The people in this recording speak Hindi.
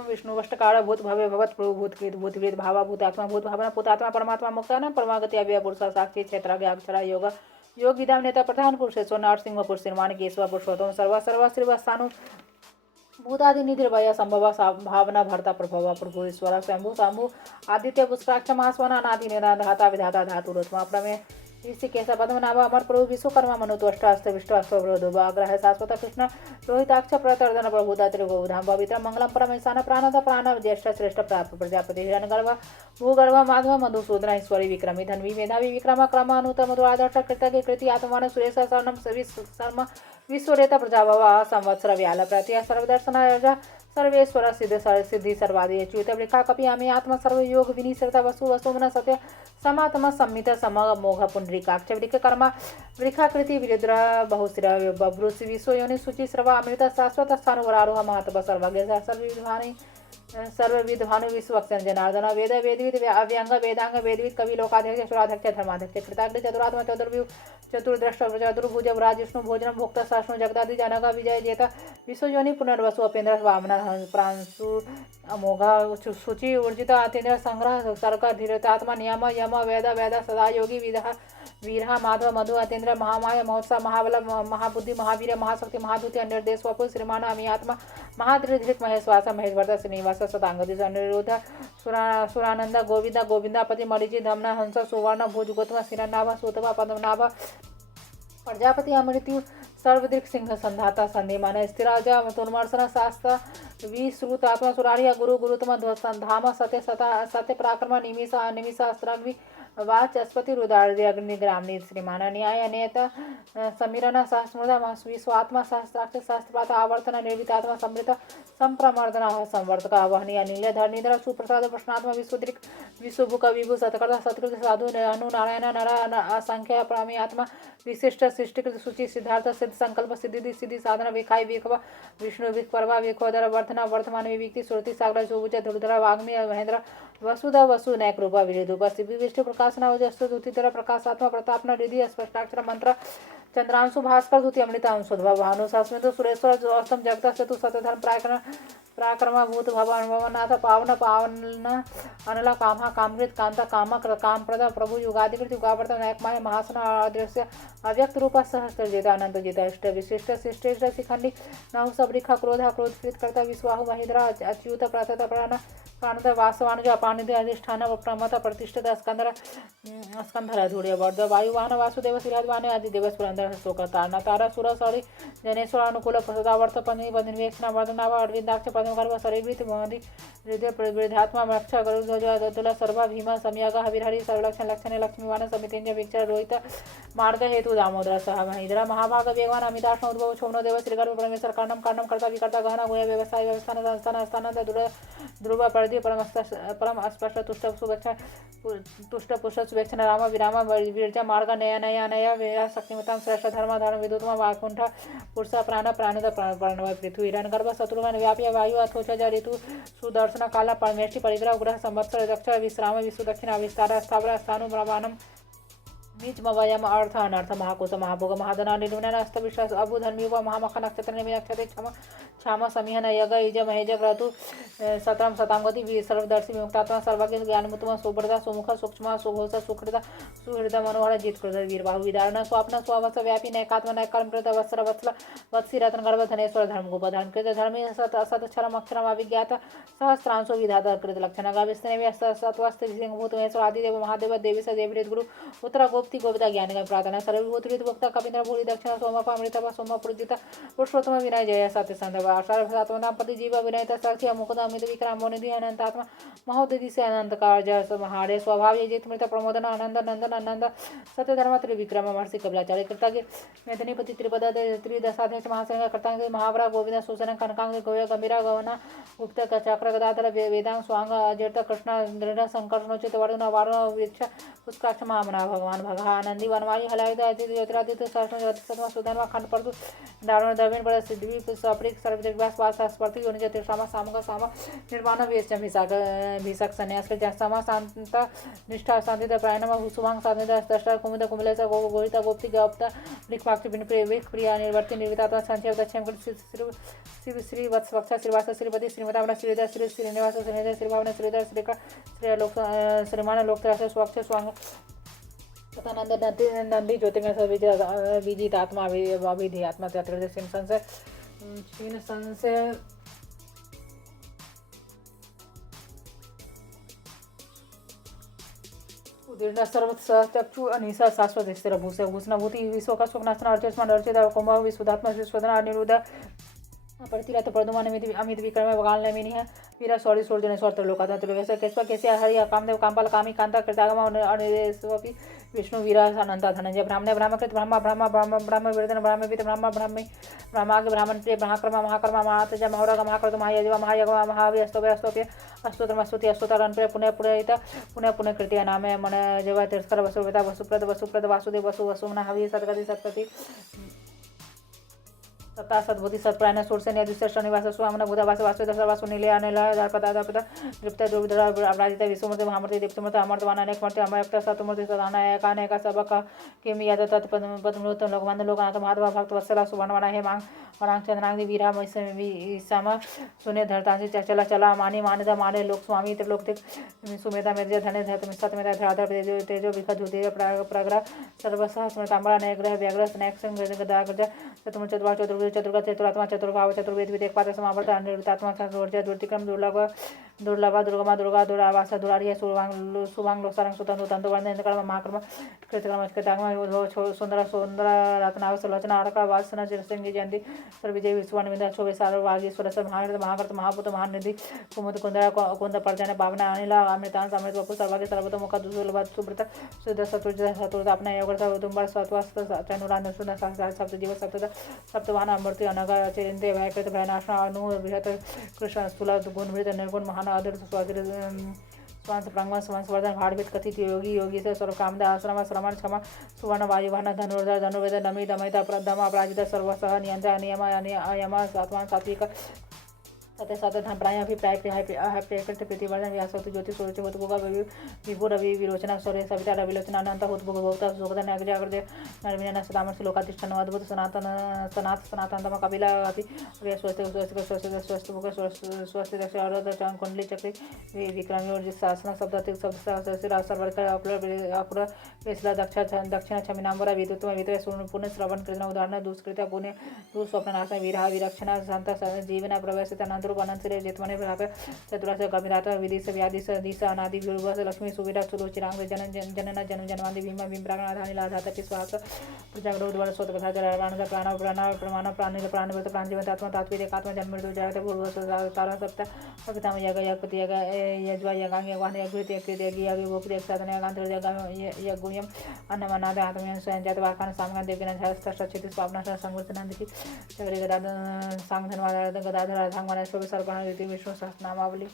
विष्णु वष्टकाळ भूत भव्य भवत प्रभु भूत कृत भूत वेद भावा भूतात्मा भूत भावना भूतात्मा परमात्मा मुक्ताना परमागति अव्यय पुरुष साक्षी क्षेत्राग्य अक्षरा योग योग विद्या नेता प्रधान पुरुषेश्वर नरसिंह पुरुष निर्माण केशव पुरुषोत्तम सर्व सर्व श्री स्थानु भूतादि निधिर्भय संभव भावना भरता प्रभव प्रभु ईश्वर शंभु शंभु आदित्य पुष्पाक्ष महास्वना अनादि निरान धाता विधाता धातु रोत्मा प्रमेय ऋषि केशव पद्मनाभ अमर प्रभु विश्वकर्मा मनुतो अष्टास्त्र विष्णु अष्टोग्रह आग्रह शाश्वत कृष्ण रोहिताक्ष प्रतर्दन प्रभुता त्रिगोधाम पवित्र मंगलम परमेशान प्राणद प्राण ज्येष्ठ श्रेष्ठ प्राप्त प्रजापति हिरण्यगर्भ भूगर्भ माधव मधुसूदन ईश्वरी विक्रमी धन्वी मेधावी विक्रम क्रम अनुतम मधुरादर्श कृतज्ञ कृति आत्मान सुरेश शरणम शर्म विश्वरेता प्रजाभव संवत्सर व्याल प्रत्य सर्वदर्शन सर्वेश्वर सिद्धि सर्वादि अच्युत वृखा कपियामी आत्म सर्वयोग विनिश्रता वसु वसुमन सत्य समात्म संमित सम मोघ पुंडरीकाक्ष वृख कर्मा वृखाकृति विरुद्र बहुश्र बभ्रुष विश्वयोनि शुचि श्रव अमृत शाश्वत स्थानुवरारोह महत्व सर्वज्ञ सर्वविद्वानि सर्वविद्वानु विश्वक्षण जनार्दन वेद वेदविद अव्यंग वेदांग वेदविद कवि लोकाध्यक्ष सुराध्यक्ष धर्माध्यक्ष कृताग्नि चतुरात्मा चतुर्व्यू चतुर्द्रष्ट चतुर्भुज राजिष्णु भोजनम भोक्त साष्णु जगदादि जनक विजय जेत विश्वयोनि पुनर्वसु अपेन्द्र वामन प्रांशु अमोघ शुचि ऊर्जित अतेन्द्र संग्रह सर्ग धीरतात्मा नियम यम वेद वेद सदा योगी विदह वीरहा माधव मधु अतेन्द्र महामाय महोत्सव महाबल महाबुद्धि महावीर महाशक्ति महादूति अन्यदेश वपु श्रीमान अमी आत्मा महाधृत महेश्वास महेश्वर श्रीनिवास सतांगति अनिरुद्ध सुरानंद गोविंद गोविंदापति मणिजी धमना हंस सुवर्ण भुज गौतम शिरनाभ सुतभा पद्मनाभ प्रजापति अमृत्यु सर्वदृक् सिंह संधाता संधिमान स्थिराजा तुर्मर्शन शास्त्र विश्रुतात्मा सुरारिया गुरु गुरुतम धाम सत्य सत्य पराक्रम निमिषा निमिषा अस्त्राग्नि वाचस्पति रुदार्य अग्निग्रामनि श्रीमान न्याय अनेत समीरण सहस्मृत विश्वात्मा सहस्राक्ष सहस्रपात आवर्तन निर्वितात्मा समृत संप्रमर्दन संवर्तक वहनी अनिल धरणीधर सुप्रसाद प्रश्नात्मा विश्वदृक् विश्वभुक विभु सत्कर्ता सत्कृत साधु अनु नारायण नर असंख्य प्रामी आत्मा विशिष्ट सृष्टिकृत सूचि सिद्धार्थ सिद्ध संकल्प सिद्धि सिद्धि साधन विखाई विखव विष्णु विपर्वा विखोदर वर्धना वर्तमान विविक्ति सुरति सागर सुभुज धुर्धर वाग्मी महेंद्र वसुधा वसु नैक रूपा विरुद्ध विष्णु प्रकाशना ओजस्व द्युतिधर प्रकाशात्मा प्रतापना रिधि स्पष्टाक्षर मंत्र चंद्रांशु भास्कर द्युति अमृतांशुद्भव भानु सस्मित सुरेश्वर अष्टम जगत चतु सतधर्म पराक्रम भूत भवन भवनाथ पावन पावन अनल कामा कामकृत कांता कामक कामप्रद प्रभु युगाधिकृत युगावर्त नायकमाय महासन अदृश्य अव्यक्त रूप सहस्त्र जेता अनंत जेता इष्ट विशिष्ट शिष्टेष्ट शिखंडी नहु सबरिखा क्रोधा क्रोधकृत कर्ता विश्वाहु महिद्रा अच्युत प्रातत प्राण प्राणद वासवानुज अपानिध अधिष्ठान प्रमत प्रतिष्ठित स्कंधर धूर्य वर्ध वायुवाहन वासुदेव श्रीहद्वाने आदि देवस पुरंदर शोक तारणा तारा सुर सौरी जनेश्वर अनुकूल प्रसदावर्त पन्नी पन्निवेक्षण वर्धनाभ अरविंदाक्ष पद्मगर्भ शरीरवृत महदि हृदय प्रवृद्धात्मा मक्ष गरुध्वज दत्तुल सर्व भीम सम्याग हविरहरि सर्वलक्षण लक्षण लक्ष्मीवान समितेन्द्र वीक्षर रोहित मार्ग हेतु दामोदर सह महिंद्र महाभाग वेगवान अमिताष्ण उद्भव शोभनो देव श्रीगर्भ परमेश्वर कर्णम कर्णम कर्ता विकर्ता गहन गुह व्यवसाय व्यवस्थान संस्थान स्थान ध्रुव परिधि परम अस्पष्ट तुष्ट सुभक्ष तुष्ट पुष्ट सुभक्षण राम विराम वीरज मार्ग नया नया नया वीरा शक्तिमतां श्रेष्ठ धर्म धर्म विदुतम वाकुंठ पुरुष प्राण प्राणद प्रणव पृथ्वी हिरण्यगर्भ शत्रुघ्न व्याप्य वायु अथोच ऋतु सुदर्शन काल परमेष्टि परिग्रह ग्रह संवत्सर दक्ष विश्राम विश्व दक्षिण विस्तार स्थावर स्थानु ब्रह्मांडम बीजमवयम अर्थ अनर्थ महाकोश महाभोग महाधना निर्विण्ण अस्त विश्वास अबु धर्मीव महामख नक्षत्र नक्षत्र क्षम क्षम समीहन यग इज महेज क्रतु सतरम शतांगति सर्वदर्शी विमुक्तात्मा सर्वज्ञ ज्ञानमुत्तम सुब्रता सुमुख सूक्ष्म सुघोष सुकृत सुहृद मनोहर जित कृत वीरबाहु विदारण स्वाप्न स्ववत्स व्यापी नैकात्म नैकर्मकृत वत्सर वत्सल वत्सी रत्न गर्भ धनेश्वर धर्मगोप धनकृत धर्मी सत क्षरम अक्षरम अभिज्ञात सहस्रांशो विधाता कृत लक्षण गाविस्ने सत्वस्त सिंहभूत महेश्वर आदिदेव महादेव देवी स देवी गुरु उत्तर गोप्ति गोविता ज्ञान प्रार्थना सर्वभूत भक्त कपिन्द्र भूरि दक्षिण सोमप अमृत सोम पूजित पुरुषोत्तम विनय जय सत्य संधव सात्वनापति जीव विनयत साक्षी मुकुंद अमित विक्रम मोनिधि अनंतात्मा महोदधि से अनंत कार्य महारे स्वभाव जित मृत प्रमोदन आनंद नंदन आनंद सत्य धर्म त्रिविक्रम महर्षि कपिलाचार्य कृतज्ञ मेदिनीपति त्रिपद त्रिदशाध्यक्ष महासंग कृतांग महावरा गोविंद सुसन कनकांग गोय गंभीरा गवना गुप्त चक्र गदाधर वेदांग स्वांग अजर्त कृष्ण दृढ़ संकर्षणोचित वरुण वारुण वृक्ष पुष्काक्ष महामना भगवान नंदी वनमाली हलायुध आदित्य ज्योतिरादित्य सहस्रमा सुधर्मा खंड परतु दारुण दर्भिण बड़ सिद्धि सपरिक सर्वदिक व्यास वास स्पर्ति योनि ज्योतिषामा सामगा सामा निर्माण वेश्च भीषक संन्यास के समा शांत निष्ठा शांति प्रायणम सुवांग साधन दष्टा कुमुद कुमिलेश गोहिता गोप्ति गप्ता लिखवाक्ति बिन प्रेविक प्रिया निर्वर्ति निर्वितात्मा संचय दक्षम श्री श्री वत्स वक्षा श्रीवास श्रीपति श्रीमता श्रीधर श्री श्रीनिवास श्रीधर श्री भावना श्रीधर श्री का श्री लोक श्रीमान लोकत्रास स्वच्छ स्वांग तथानंद नंदी ज्योतिर्मय विजित आत्मा अभिधि आत्मा त्यात्र संशय क्षीण संशय उदीर्ण सर्वत चक्षु अनिसा शाश्वत स्थिर भूषण भूषणभूति विश्व का स्वप्नासन अर्चस्मान अर्चित कुंभ विश्वधात्मा विश्वधन अनिरुद्ध प्रतिरथ प्रदुमान अमित विक्रम बगाल नमिनी है वीरा सौरी सूर्य स्वर्त लोकात्मा त्रिवेश केशव केसी हरि कामदेव कामपाल कामी कांता कृतागम अनिरेशवपि विष्णु वीरा अनंता धनंजय ब्राह्मण ब्राह्मकृत ब्रह्मा ब्रह्मा ब्रह्म ब्रह्म वेदन ब्रह्मविद ब्रह्मा ब्रह्मी ब्रह्माग ब्राह्मण प्रिय महाकर्मा महाकर्मा महातेज महारग महाकृत महायज्वा महायज्ञ महावी अस्तव्य अस्तव्य अस्तोत्र मस्तुति अस्तोत्र प्रिय पुण्य पुण्यित पुण्य पुण्य कृत्य नाम मन जय तिरस्कर वसुप्रदा वसुप्रद वासुदेव वसु वसुमना हवि सतगति सतगति सत्ता सद्बुद्धि सत्प्रायण सूर्यसेन यदुष्ट श्रीनिवास स्वामन बुधवास वासुदेव सर्वासु नीले अनिल दारपदा दारपदा दृप्त दुर्विधर अपराजित विश्वमूर्ति महामूर्ति दीप्तमूर्ति अमर्तवान अनेक मूर्ति अमयक्त सतमूर्ति सदानायक अनेक सबक किम याद तत्पद्मृत लोकबंध लोकनाथ माधव भक्त वत्सला सुवर्णवना हे मांग वरांग चंद्रांगी वीरा सम सुने धरतांसी चला चला मानी मानदा माने लोक स्वामी त्रिलोक सुमेधा मेर्ज धने धर्म सतमेधा धराधर तेजो विखा धुतेज प्रग्रह सर्वसह स्मृतांबरा नयग्रह व्याग्रह स्नैक संग गदाग्रज चतुर्मुख चतुर्भुज चतुर्भुज चतुर्गा चतुरात्मा चतुर्भाव चतुर्वेद विदेकपाद समावर्त अनिरुद्धात्मा चतुर्वर्ज दुर्तिक्रम दुर्लभ दुर्गमा दुर्गा दुरावास दुरारिय सुभांग लोसारंग सुतंतु तंतु वर्ण इंद्रकर्म महाकर्म कृतकर्म कृतांग सुंदर सुंदर रत्नावस लोचना अरका वासना जयसिंह जयंती सर्वविजय विश्वन विंध्य शोभे सार वागीश्वर महाकृत महाकृत महाभूत महानिधि कुमुद कुंदरा कुंद पर्जन पावना अनिला अमृतांश अमृत वपु सर्वागे सर्वतो मुख दुर्लभ सुब्रत शुद्ध सतुर्ज अपना योग उदुम्बर सत्वास्त चनुरान सुंदर सहस्र सप्त जीव सप्तवाहन अमृति अनग चिरंते भयकृत भयनाश अनु बृहत कृष्ण स्थूल गुणवृत निर्गुण महान अदृत स्वादिर स्वांस प्रांगण स्वांस वर्धन भाड़भित कथित योगी योगी से सर्व कामदा आश्रम श्रमण क्षमा सुवर्ण वायुवाहन धनुर्धर धनुर्वेद नमी दमयिता प्रदम अपराजित सर्वसह नियंत्रण नियम अयम सात्वान सात्विक सत्य सत्य धाम प्राय अभिप्राय प्रेकृत प्रतिवर्धन व्यासोति ज्योति सूर्य होत गोगा विभु रवि विरोचना सौर्य सविता रविलोचना अनंत होत भोगवता सुगधन अग्रजाग्रज नरविनय सदामर्षि लोकाधिष्ठान अद्भुत सनातन सनातन कपिला अति स्वस्थ मुख स्वस्थ दक्ष अरद कुंडली चक्री विक्रमी और शासन शब्द अपुर पेशला दक्षिण क्षमिनांबरा विद्युत विद्य पुण्य श्रवण कृष्ण उदाहरण दुष्कृत पुण्य दुस्वप्ननाश विरह विरक्षण संत जीवन प्रवेश रूप अनंत जेतमने भाग चतुरास गमिरात विदिश व्यादिश दिश अनादि विभुवस लक्ष्मी सुविरा सुरुचिरांग जनन जन्म जन्मादि भीम भीम प्राणाधानी लाधात पिस्वास प्रजाग्रोद्वार स्वत प्रधान प्राण प्राण प्राण प्रमाण प्राणिल प्राणवत प्राणजीवत आत्मा तात्विक एकात्मा जन्म मृत्यु जागत भूर्भुवस तारा सप्त सविताम यग यगपति यग यज्वा यगांग यगवान यगृत यकृत यज्ञ यज्ञ गोपुर यक्षादन यगांतर यग यज्ञुयम अन्नमनाद आत्मयन स्वयं जात वाकान सामगान देवगिन झरस्तक्षित स्वापना संगूर्तनंदिकी चक्रे गदाधर सांग धनवाद गदाधर धांगवान शोभे सर्वगण विष्णु सहस्रनामावली।